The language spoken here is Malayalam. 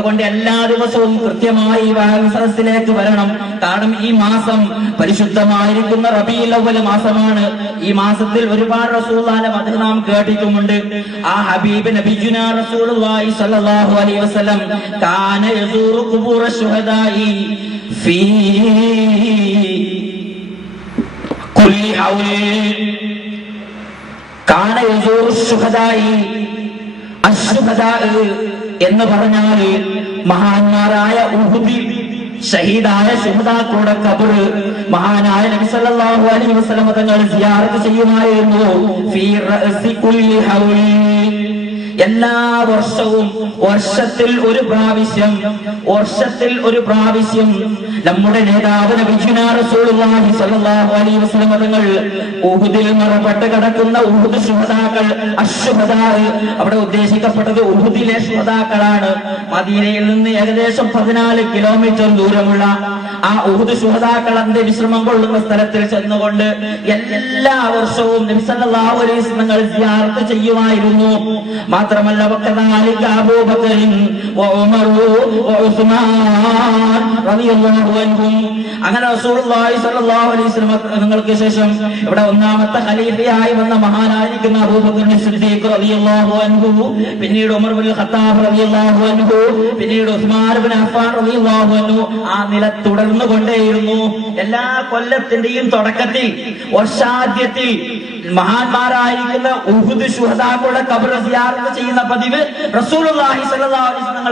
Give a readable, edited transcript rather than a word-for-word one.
അതുകൊണ്ട് എല്ലാ ദിവസവും കൃത്യമായി സദസ്സിലേക്ക് വരണം. കാരണം ഈ മാസം പരിശുദ്ധമായിരിക്കുന്ന റബീഉൽ അവ്വൽ മാസമാണ്. ഈ മാസത്തിൽ ഒരുപാട് റസൂലുള്ളാഹിന്റെ മദ്ഹ് നാം കേട്ടിട്ടുമുണ്ട്. ആ ഹബീബ് നബിയുനാ റസൂലുള്ളാഹി സ്വല്ലല്ലാഹു അലൈഹി വസല്ലം കാന യസൂറു ഖുബൂറ ശുഹദാഇ ഫീ കുല്ലി ഹൗൽ. കാന യസൂറു ശുഹദാഇ അശ്ശുഹദാ എന്ന് പറഞ്ഞാൽ മഹാന്മാരായ ഉഹുദിൽ ഷഹീദായ ശുഹദാക്കളുടെ ഖബർ മഹാനായ നബി സല്ലല്ലാഹു അലൈഹി വസല്ലം തങ്ങൾ സിയാറത്ത് ചെയ്യുമായിരുന്നു. ഫീ റഅസി കുല്ലി ഹൗൽ. എല്ലാ വർഷവും വർഷത്തിൽ ഒരു പ്രാവശ്യം നമ്മുടെ നേതാവ് നബിയുനാ റസൂലുള്ളാഹി സ്വല്ലല്ലാഹു അലൈഹി വസല്ലം തങ്ങൾ ഉഹുദിൽ മറപ്പെട്ട് കിടക്കുന്ന ഉഹുദ് ശുഹദാക്കൾ അശ്ശുഹദാ, അവിടെ ഉദ്ദേശിക്കപ്പെട്ടത് ഉഹുദിലെ ശുഹദാക്കളാണ്. മദീനയിൽ നിന്ന് ഏകദേശം 14 കിലോമീറ്റർ ദൂരമുള്ള ആ ഉഹുദ് ശുഹദാക്കൾ അന്ത്യവിശ്രമം കൊള്ളുന്ന സ്ഥലത്തിൽ ചെന്നുകൊണ്ട് എല്ലാ വർഷവും നബി സല്ലല്ലാഹു അലൈഹി വസല്ലം തങ്ങൾ സിയാറത്ത് ചെയ്യുമായിരുന്നു. മാത്രമല്ല വകദാലിക അബൂബക്കർ വഉമർ വഉസ്മാൻ റളിയല്ലാഹു അൻഹും. അങ്ങനെ റസൂലുള്ളാഹി സ്വല്ലല്ലാഹു അലൈഹി വസല്ലം തങ്ങൾക്ക് ശേഷം ഇവിടെ ഒന്നാമത്തെ ഖലീഫയായി വന്ന മഹാനായിരിക്കുന്ന അബൂബക്കർ സിദ്ദീഖ് റളിയല്ലാഹു അൻഹു, പിന്നീട് ഉമർ ഇബ്നുൽ ഖത്താബ് റളിയല്ലാഹു അൻഹു, പിന്നീട് ഉസ്മാൻ ഇബ്നു അഫ്ഫാൻ റളിയല്ലാഹു അൻഹു. ആ നില തുടർന്നു കൊണ്ടേയിരുന്നു. എല്ലാ കൊല്ലത്തിന്റെയും തുടക്കത്തിൽ വർഷാദ്യത്തിൽ മഹാന്മാരായിരിക്കുന്ന ഉഹുദ് ശുഹദാക്കളുടെ ഖബർ സിയാറത്ത് ചെയ്യുന്ന പതിവ് റസൂലുള്ളാഹി സ്വല്ലല്ലാഹു അലൈഹി വസല്ലം